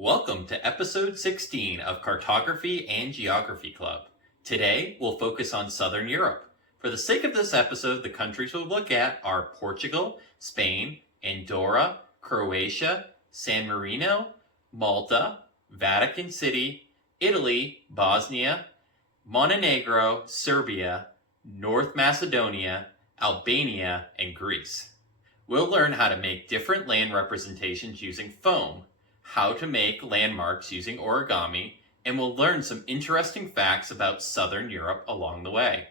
Welcome to episode 16 of Cartography and Geography Club. Today, we'll focus on Southern Europe. For the sake of this episode, the countries we'll look at are Portugal, Spain, Andorra, Croatia, San Marino, Malta, Vatican City, Italy, Bosnia, Montenegro, Serbia, North Macedonia, Albania, and Greece. We'll learn how to make different land representations using foam, how to make landmarks using origami, and we'll learn some interesting facts about Southern Europe along the way.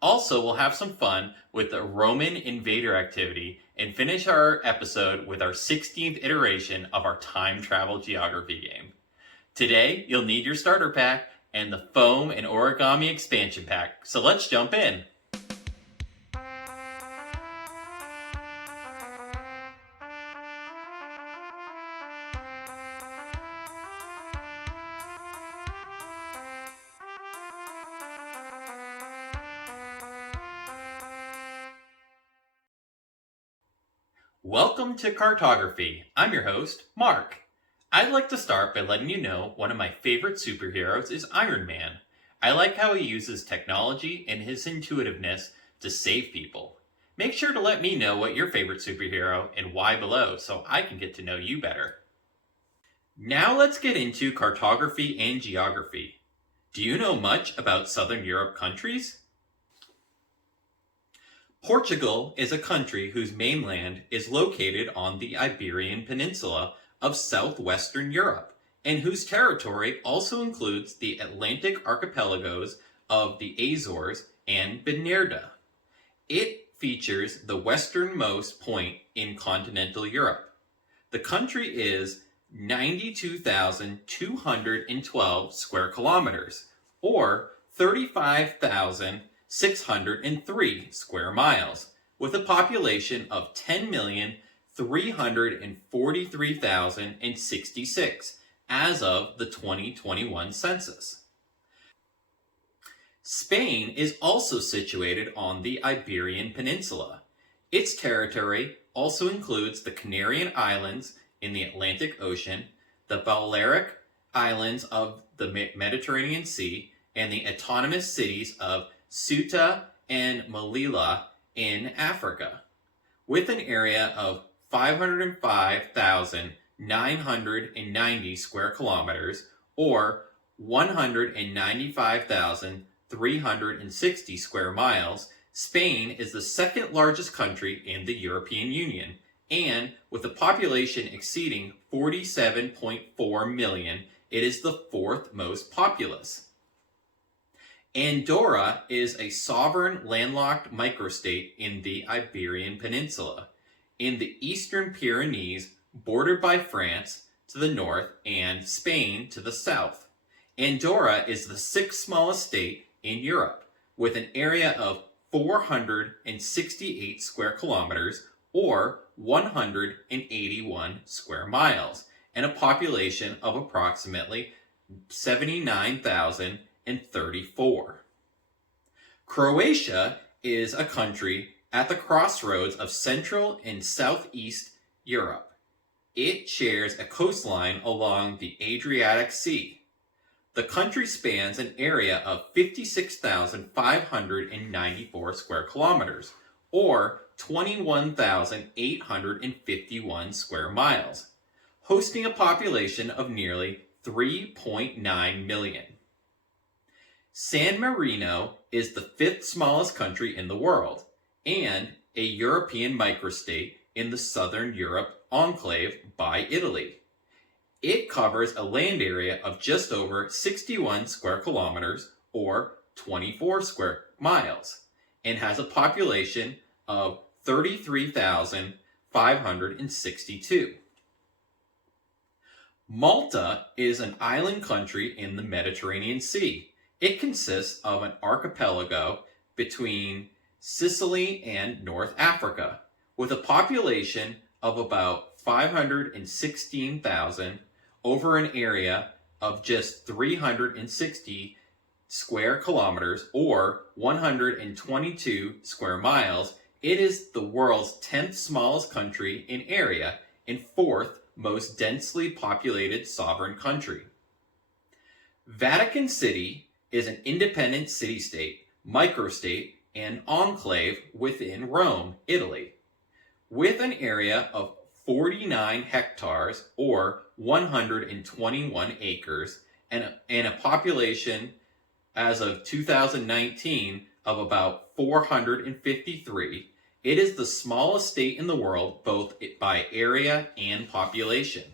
Also, we'll have some fun with the Roman invader activity and finish our episode with our 16th iteration of our time travel geography game. Today, you'll need your starter pack and the foam and origami expansion pack, so let's jump in. Welcome to Cartography. I'm your host, Mark. I'd like to start by letting you know one of my favorite superheroes is Iron Man. I like how he uses technology and his intuitiveness to save people. Make sure to let me know what your favorite superhero and why below so I can get to know you better. Now let's get into Cartography and Geography. Do you know much about Southern Europe countries? Portugal is a country whose mainland is located on the Iberian Peninsula of southwestern Europe, and whose territory also includes the Atlantic archipelagos of the Azores and Bernarda. It features the westernmost point in continental Europe. The country is 92,212 square kilometers, or 35,603 square miles, with a population of 10,343,066 as of the 2021 census. Spain is also situated on the Iberian Peninsula. Its territory also includes the Canarian Islands in the Atlantic Ocean, the Balearic Islands of the Mediterranean Sea, and the autonomous cities of Ceuta and Melilla in Africa, with an area of 505,990 square kilometers, or 195,360 square miles. Spain is the second largest country in the European Union, and with a population exceeding 47.4 million, it is the fourth most populous. Andorra is a sovereign landlocked microstate in the Iberian Peninsula, in the eastern Pyrenees, bordered by France to the north and Spain to the south. Andorra is the sixth smallest state in Europe, with an area of 468 square kilometers, or 181 square miles, and a population of approximately 79,034. Croatia is a country at the crossroads of Central and Southeast Europe. It shares a coastline along the Adriatic Sea. The country spans an area of 56,594 square kilometers, or 21,851 square miles, hosting a population of nearly 3.9 million. San Marino is the fifth smallest country in the world, and a European microstate in the Southern Europe enclave by Italy. It covers a land area of just over 61 square kilometers, or 24 square miles, and has a population of 33,562. Malta is an island country in the Mediterranean Sea. It consists of an archipelago between Sicily and North Africa, with a population of about 516,000 over an area of just 360 square kilometers, or 122 square miles. It is the world's 10th smallest country in area and fourth most densely populated sovereign country. Vatican City is an independent city-state, microstate, and enclave within Rome, Italy, with an area of 49 hectares or 121 acres and a population as of 2019 of about 453. It is the smallest state in the world both by area and population.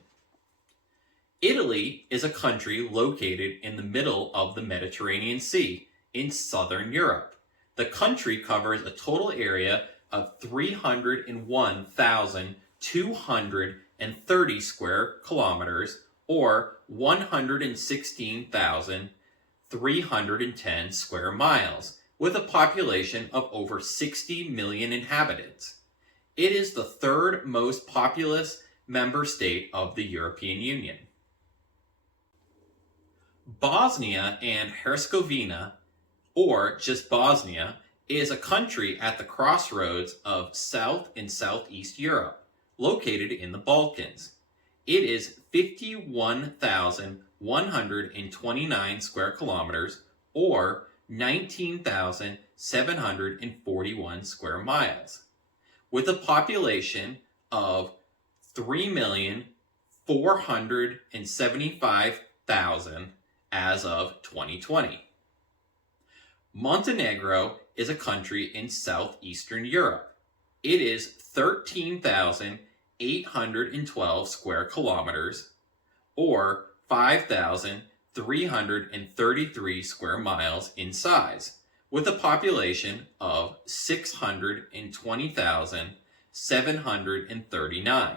Italy is a country located in the middle of the Mediterranean Sea in southern Europe. The country covers a total area of 301,230 square kilometers or 116,310 square miles, with a population of over 60 million inhabitants. It is the third most populous member state of the European Union. Bosnia and Herzegovina, or just Bosnia, is a country at the crossroads of South and Southeast Europe, located in the Balkans. It is 51,129 square kilometers, or 19,741 square miles, with a population of 3,475,000 as of 2020. Montenegro is a country in southeastern Europe. It is 13,812 square kilometers, or 5,333 square miles in size, with a population of 620,739.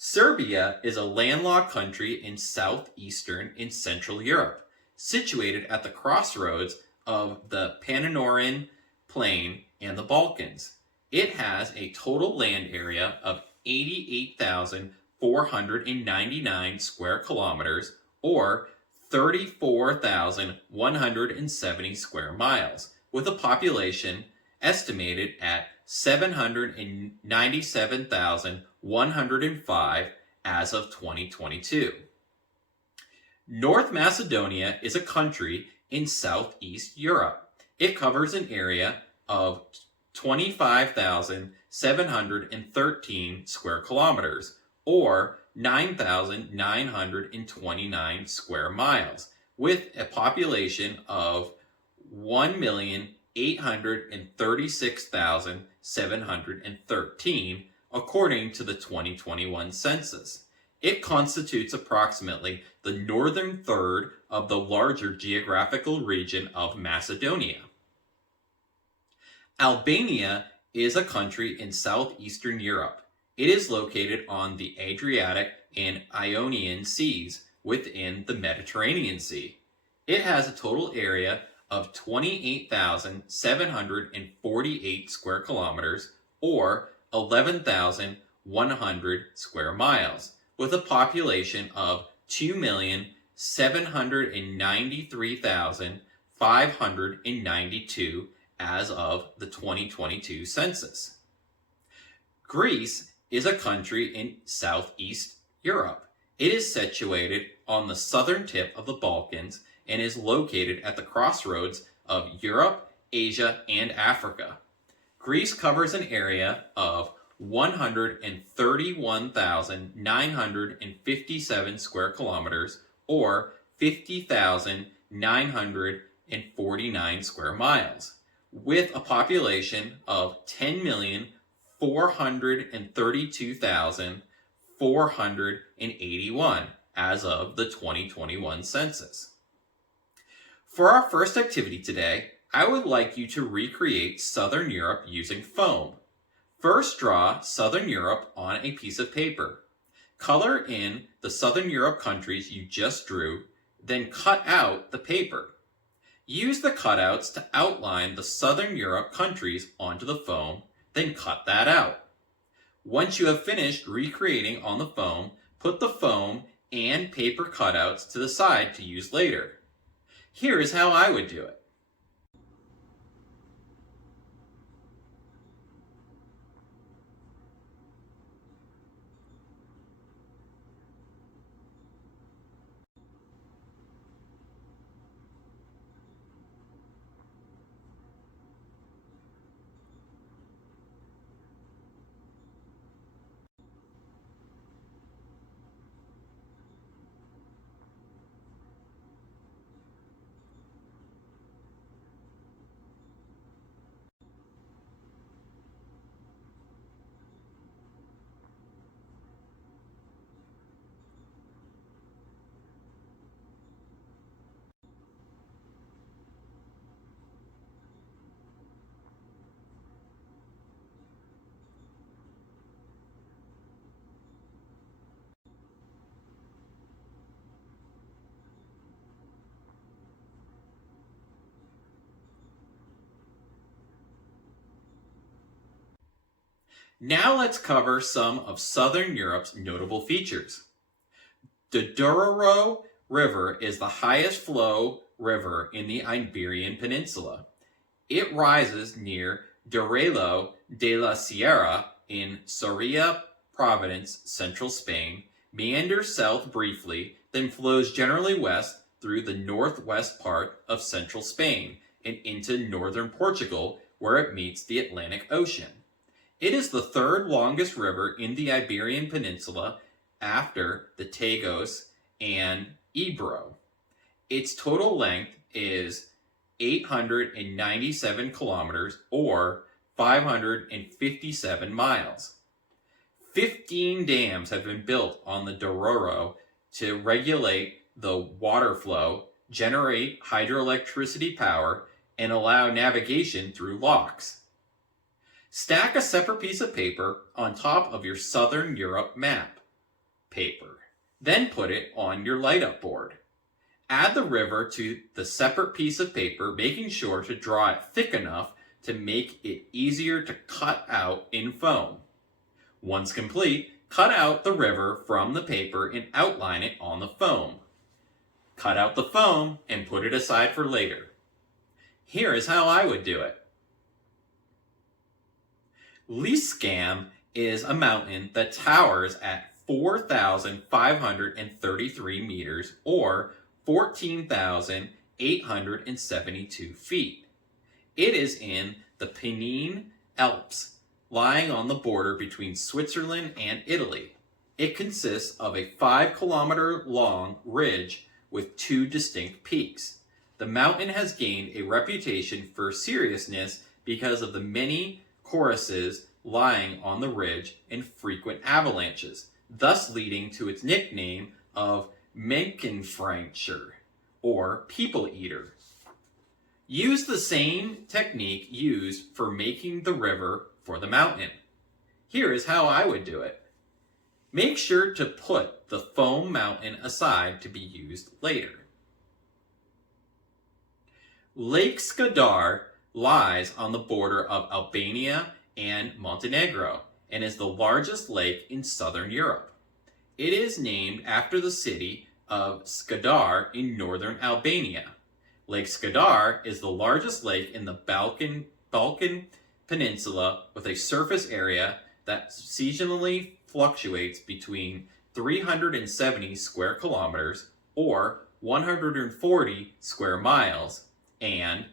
Serbia is a landlocked country in southeastern and central Europe, situated at the crossroads of the Pannonian Plain and the Balkans. It has a total land area of 88,499 square kilometers, or 34,170 square miles, with a population estimated at 797,105 as of 2022. North Macedonia is a country in southeast Europe. It covers an area of 25,713 square kilometers, or 9,929 square miles, with a population of 1,836,713, according to the 2021 census. It constitutes approximately the northern third of the larger geographical region of Macedonia. Albania is a country in southeastern Europe. It is located on the Adriatic and Ionian Seas within the Mediterranean Sea. It has a total area of 28,748 square kilometers, or 11,100 square miles, with a population of 2,793,592 as of the 2022 census. Greece is a country in southeast Europe. It is situated on the southern tip of the Balkans and is located at the crossroads of Europe, Asia, and Africa. Greece covers an area of 131,957 square kilometers, or 50,949 square miles, with a population of 10,432,481 as of the 2021 census. For our first activity today, I would like you to recreate Southern Europe using foam. First, draw Southern Europe on a piece of paper. Color in the Southern Europe countries you just drew, then cut out the paper. Use the cutouts to outline the Southern Europe countries onto the foam, then cut that out. Once you have finished recreating on the foam, put the foam and paper cutouts to the side to use later. Here is how I would do it. Now let's cover some of Southern Europe's notable features. The Douro River is the highest flow river in the Iberian Peninsula. It rises near Durango de la Sierra in Soria Province, central Spain, meanders south briefly, then flows generally west through the northwest part of central Spain and into northern Portugal, where it meets the Atlantic Ocean. It is the third longest river in the Iberian Peninsula after the Tagus and Ebro. Its total length is 897 kilometers or 557 miles. 15 dams have been built on the Douro to regulate the water flow, generate hydroelectricity power, and allow navigation through locks. Stack a separate piece of paper on top of your Southern Europe map paper. Then put it on your light-up board. Add the river to the separate piece of paper, making sure to draw it thick enough to make it easier to cut out in foam. Once complete, cut out the river from the paper and outline it on the foam. Cut out the foam and put it aside for later. Here is how I would do it. Liscam is a mountain that towers at 4,533 meters or 14,872 feet. It is in the Pennine Alps, lying on the border between Switzerland and Italy. It consists of a 5-kilometer long ridge with 2 distinct peaks. The mountain has gained a reputation for seriousness because of the many cornices lying on the ridge and frequent avalanches, thus leading to its nickname of Menkenfrancher, or people eater. Use the same technique used for making the river for the mountain. Here is how I would do it. Make sure to put the foam mountain aside to be used later. Lake Skadar lies on the border of Albania and Montenegro and is the largest lake in southern Europe. It is named after the city of Skadar in northern Albania. Lake Skadar is the largest lake in the Balkan Peninsula with a surface area that seasonally fluctuates between 370 square kilometers or 140 square miles and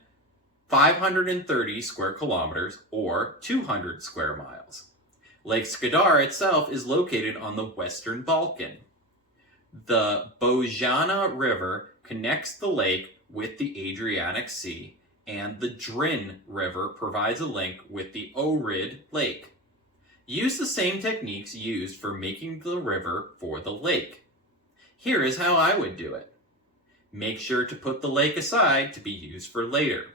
530 square kilometers or 200 square miles. Lake Skadar itself is located on the Western Balkan. The Bojana River connects the lake with the Adriatic Sea, and the Drin River provides a link with the Ohrid Lake. Use the same techniques used for making the river for the lake. Here is how I would do it. Make sure to put the lake aside to be used for later.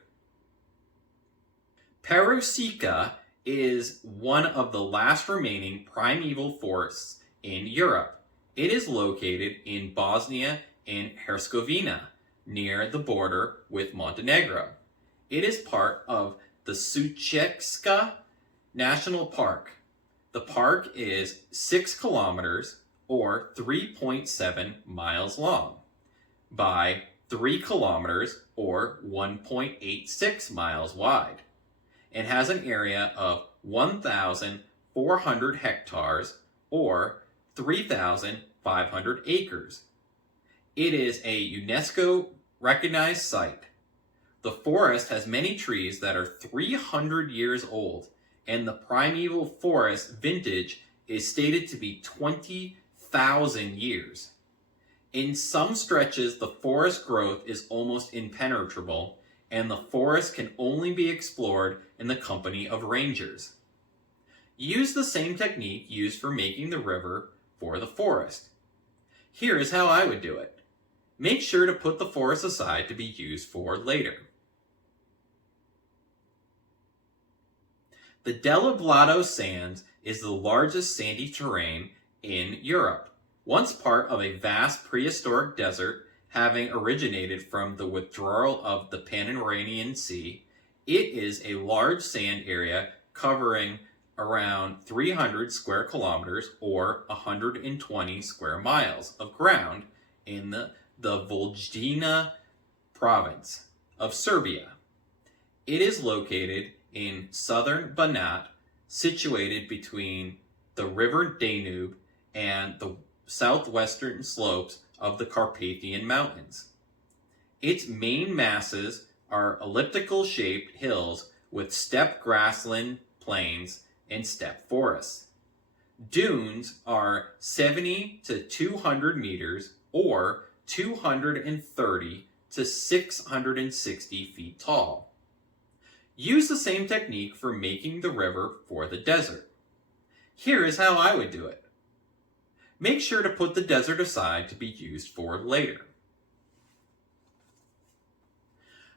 Perusica is one of the last remaining primeval forests in Europe. It is located in Bosnia and Herzegovina, near the border with Montenegro. It is part of the Suchecka National Park. The park is 6 kilometers or 3.7 miles long by 3 kilometers or 1.86 miles wide and has an area of 1,400 hectares or 3,500 acres. It is a UNESCO recognized site. The forest has many trees that are 300 years old, and the primeval forest vintage is stated to be 20,000 years. In some stretches, the forest growth is almost impenetrable, and the forest can only be explored in the company of rangers. Use the same technique used for making the river for the forest. Here is how I would do it. Make sure to put the forest aside to be used for later. The Della Vlado Sands is the largest sandy terrain in Europe, once part of a vast prehistoric desert having originated from the withdrawal of the Panaranian Sea. It is a large sand area covering around 300 square kilometers or 120 square miles of ground in the Vojvodina province of Serbia. It is located in southern Banat, situated between the river Danube and the southwestern slopes of the Carpathian Mountains. Its main masses are elliptical-shaped hills with steppe grassland plains and steppe forests. Dunes are 70 to 200 meters or 230 to 660 feet tall. Use the same technique for making the river for the desert. Here is how I would do it. Make sure to put the desert aside to be used for later.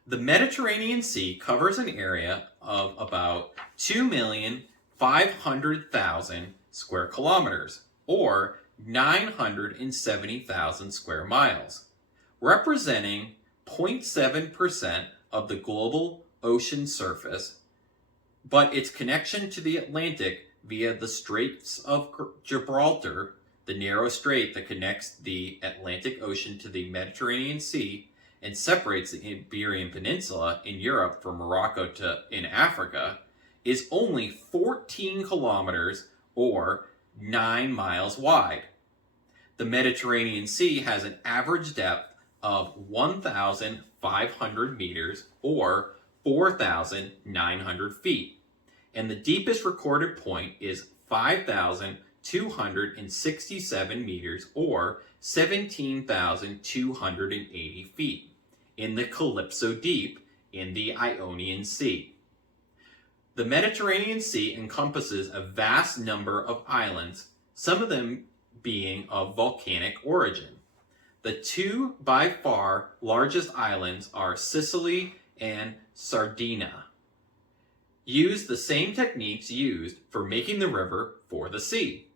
The Mediterranean Sea covers an area of about 2,500,000 square kilometers, or 970,000 square miles, representing 0.7% of the global ocean surface, but its connection to the Atlantic via the Straits of Gibraltar, the narrow strait that connects the Atlantic Ocean to the Mediterranean Sea and separates the Iberian Peninsula in Europe from Morocco in Africa, is only 14 kilometers or 9 miles wide. The Mediterranean Sea has an average depth of 1,500 meters or 4,900 feet, and the deepest recorded point is 5,267 meters or 17,280 feet in the Calypso Deep in the Ionian Sea. The Mediterranean Sea encompasses a vast number of islands, some of them being of volcanic origin. The two by far largest islands are Sicily and Sardinia. Use the same techniques used for making the river for the sea.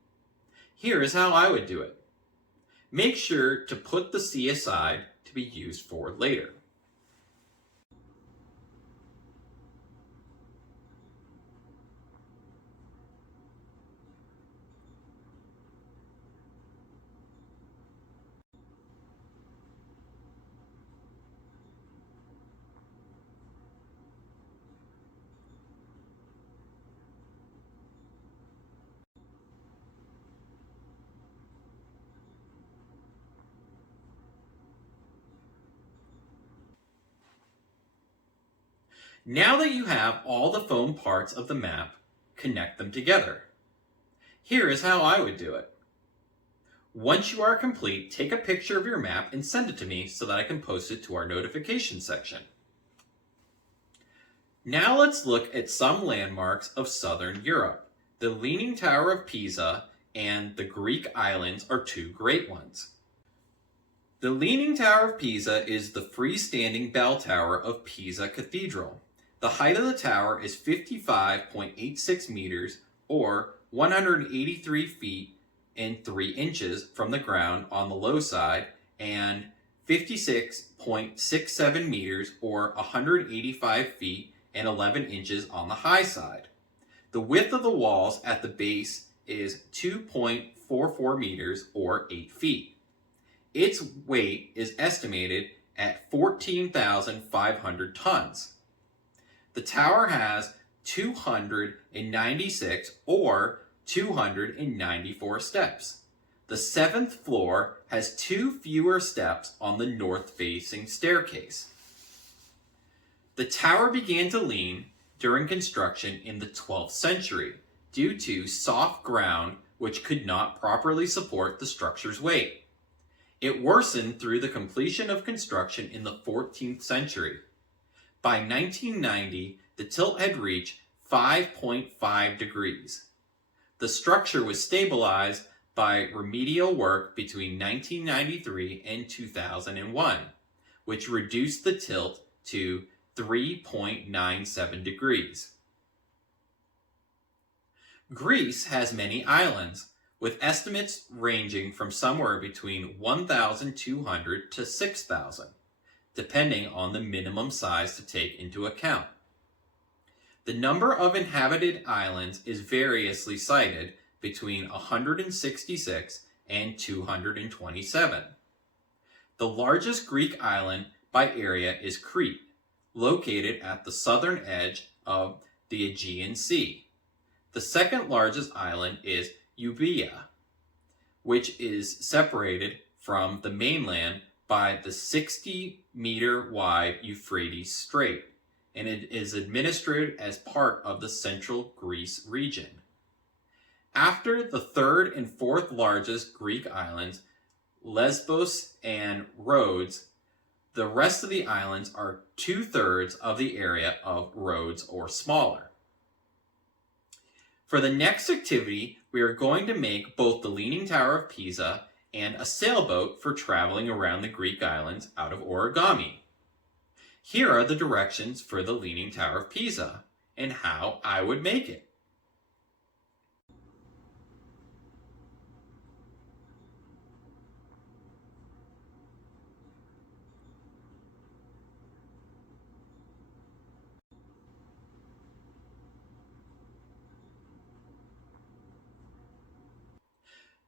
Here is how I would do it. Make sure to put the sea aside to be used for later. Now that you have all the foam parts of the map, connect them together. Here is how I would do it. Once you are complete, take a picture of your map and send it to me so that I can post it to our notification section. Now let's look at some landmarks of southern Europe. The Leaning Tower of Pisa and the Greek islands are two great ones. The Leaning Tower of Pisa is the freestanding bell tower of Pisa Cathedral. The height of the tower is 55.86 meters or 183 feet and 3 inches from the ground on the low side and 56.67 meters or 185 feet and 11 inches on the high side. The width of the walls at the base is 2.44 meters or 8 feet. Its weight is estimated at 14,500 tons. The tower has 296 or 294 steps. The seventh floor has 2 fewer steps on the north-facing staircase. The tower began to lean during construction in the 12th century due to soft ground which could not properly support the structure's weight. It worsened through the completion of construction in the 14th century. By 1990, the tilt had reached 5.5 degrees. The structure was stabilized by remedial work between 1993 and 2001, which reduced the tilt to 3.97 degrees. Greece has many islands, with estimates ranging from somewhere between 1,200 to 6,000, depending on the minimum size to take into account. The number of inhabited islands is variously cited between 166 and 227. The largest Greek island by area is Crete, located at the southern edge of the Aegean Sea. The second largest island is Euboea, which is separated from the mainland by the 60-meter wide Euphrates Strait, and it is administered as part of the Central Greece region. After the third and fourth largest Greek islands, Lesbos and Rhodes, the rest of the islands are 2/3 of the area of Rhodes or smaller. For the next activity, we are going to make both the Leaning Tower of Pisa and a sailboat for traveling around the Greek islands out of origami. Here are the directions for the Leaning Tower of Pisa and how I would make it.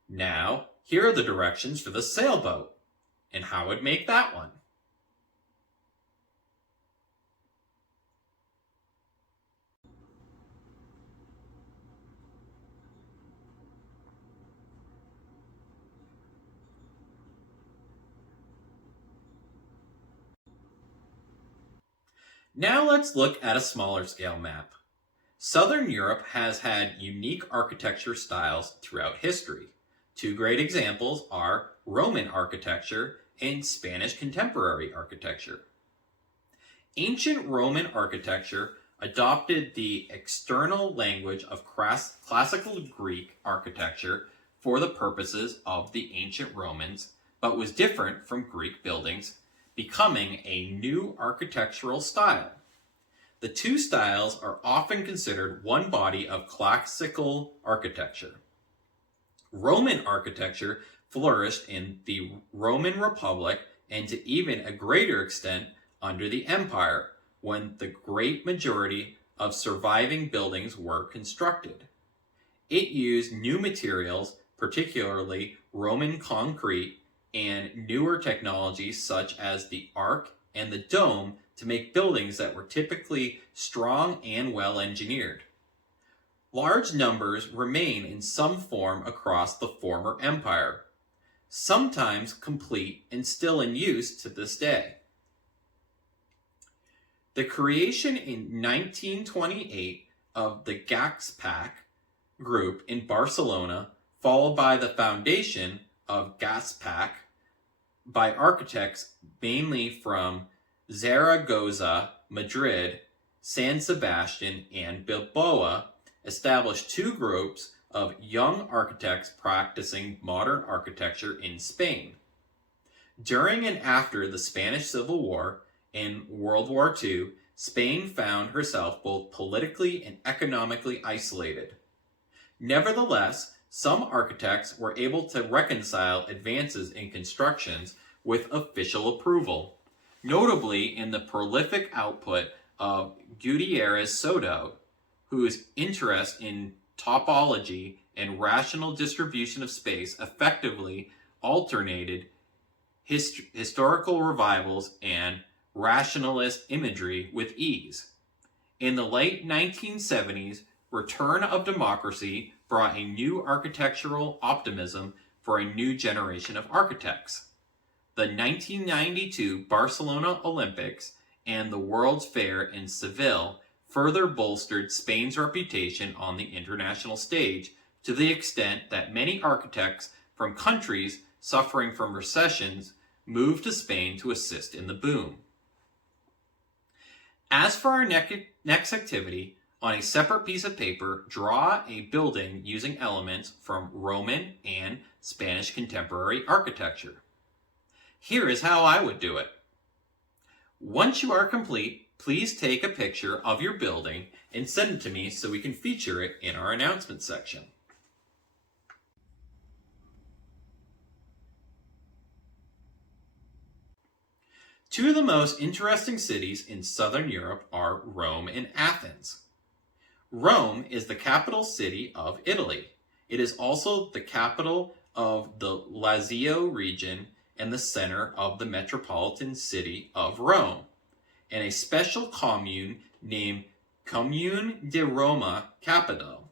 Now, here are the directions for the sailboat and how I would make that one. Now let's look at a smaller scale map. Southern Europe has had unique architecture styles throughout history. Two great examples are Roman architecture and Spanish contemporary architecture. Ancient Roman architecture adopted the external language of classical Greek architecture for the purposes of the ancient Romans, but was different from Greek buildings, becoming a new architectural style. The two styles are often considered one body of classical architecture. Roman architecture flourished in the Roman Republic and to even a greater extent under the Empire, when the great majority of surviving buildings were constructed. It used new materials, particularly Roman concrete, and newer technologies such as the arc and the dome to make buildings that were typically strong and well engineered. Large numbers remain in some form across the former empire, sometimes complete and still in use to this day. The creation in 1928 of the Gaspac group in Barcelona, followed by the foundation of Gaspac by architects mainly from Zaragoza, Madrid, San Sebastian, and Bilbao, established two groups of young architects practicing modern architecture in Spain. During and after the Spanish Civil War and World War II, Spain found herself both politically and economically isolated. Nevertheless, some architects were able to reconcile advances in constructions with official approval, notably in the prolific output of Gutierrez Soto, whose interest in topology and rational distribution of space effectively alternated historical revivals and rationalist imagery with ease. In the late 1970s, return of democracy brought a new architectural optimism for a new generation of architects. The 1992 Barcelona Olympics and the World's Fair in Seville further bolstered Spain's reputation on the international stage to the extent that many architects from countries suffering from recessions moved to Spain to assist in the boom. As for our next activity, on a separate piece of paper, draw a building using elements from Roman and Spanish contemporary architecture. Here is how I would do it. Once you are complete, please take a picture of your building and send it to me so we can feature it in our announcement section. Two of the most interesting cities in southern Europe are Rome and Athens. Rome is the capital city of Italy. It is also the capital of the Lazio region and the center of the metropolitan city of Rome, and a special commune named Comune di Roma Capitale,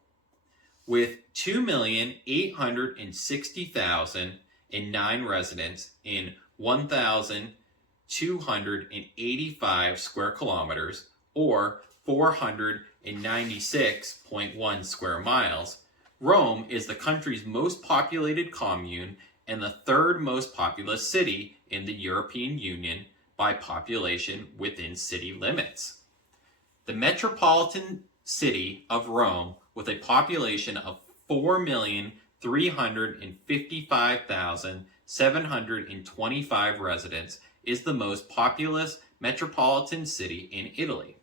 with 2,860,009 residents in 1,285 square kilometers, or 496.1 square miles. Rome is the country's most populated commune and the third most populous city in the European Union by population within city limits. The metropolitan city of Rome, with a population of 4,355,725 residents, is the most populous metropolitan city in Italy.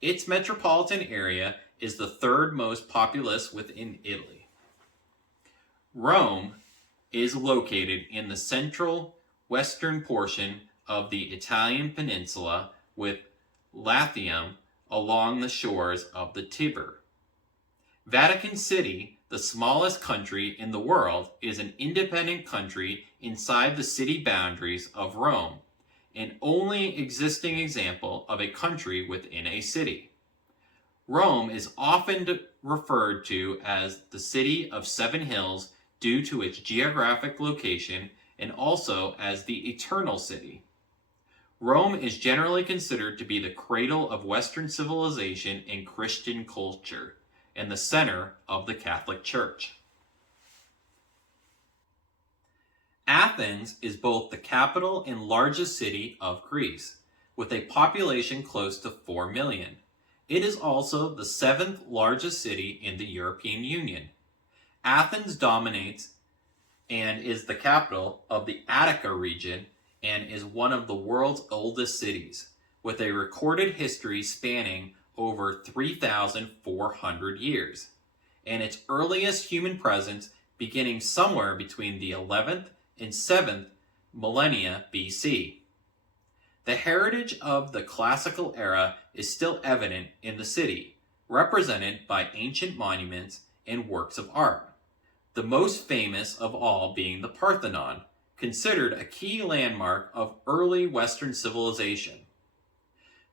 Its metropolitan area is the third most populous within Italy. Rome is located in the central western portion of the Italian peninsula, with Latium along the shores of the Tiber. Vatican City, the smallest country in the world, is an independent country inside the city boundaries of Rome, an only existing example of a country within a city. Rome is often referred to as the City of Seven Hills due to its geographic location, and also as the Eternal City. Rome is generally considered to be the cradle of Western civilization and Christian culture, and the center of the Catholic Church. Athens is both the capital and largest city of Greece, with a population close to 4 million. It is also the seventh largest city in the European Union. Athens dominates and is the capital of the Attica region and is one of the world's oldest cities, with a recorded history spanning over 3,400 years, and its earliest human presence beginning somewhere between the 11th and 7th millennia BC. The heritage of the classical era is still evident in the city, represented by ancient monuments and works of art, the most famous of all being the Parthenon, considered a key landmark of early Western civilization.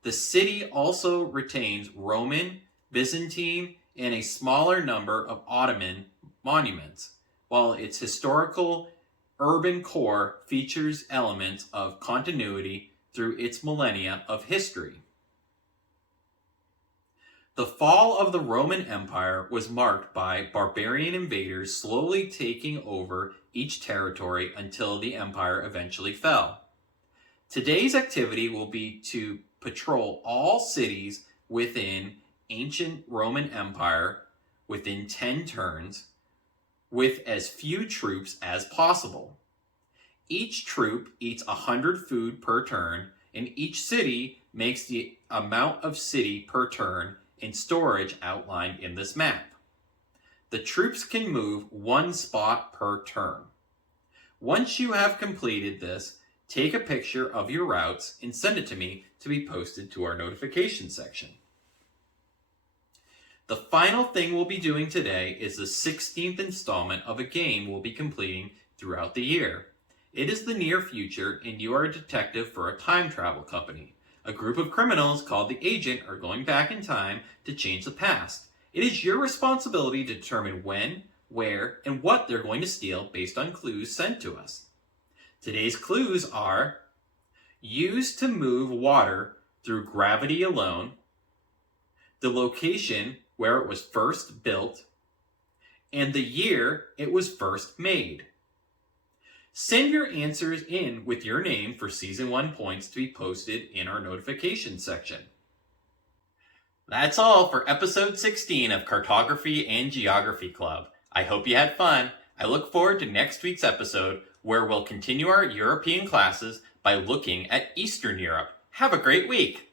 The city also retains Roman, Byzantine, and a smaller number of Ottoman monuments, while its historical urban core features elements of continuity through its millennia of history. The fall of the Roman Empire was marked by barbarian invaders slowly taking over each territory until the empire eventually fell. Today's activity will be to patrol all cities within ancient Roman Empire within 10 turns, with as few troops as possible. Each troop eats 100 food per turn, and each city makes the amount of city per turn in storage outlined in this map. The troops can move one spot per turn. Once you have completed this, take a picture of your routes and send it to me to be posted to our notification section. The final thing we'll be doing today is the 16th installment of a game we'll be completing throughout the year. It is the near future, and you are a detective for a time travel company. A group of criminals called the Agent are going back in time to change the past. It is your responsibility to determine when, where, and what they're going to steal based on clues sent to us. Today's clues are: used to move water through gravity alone, the location where it was first built, and the year it was first made. Send your answers in with your name for Season 1 points to be posted in our notification section. That's all for episode 16 of Cartography and Geography Club. I hope you had fun. I look forward to next week's episode, where we'll continue our European classes by looking at Eastern Europe. Have a great week!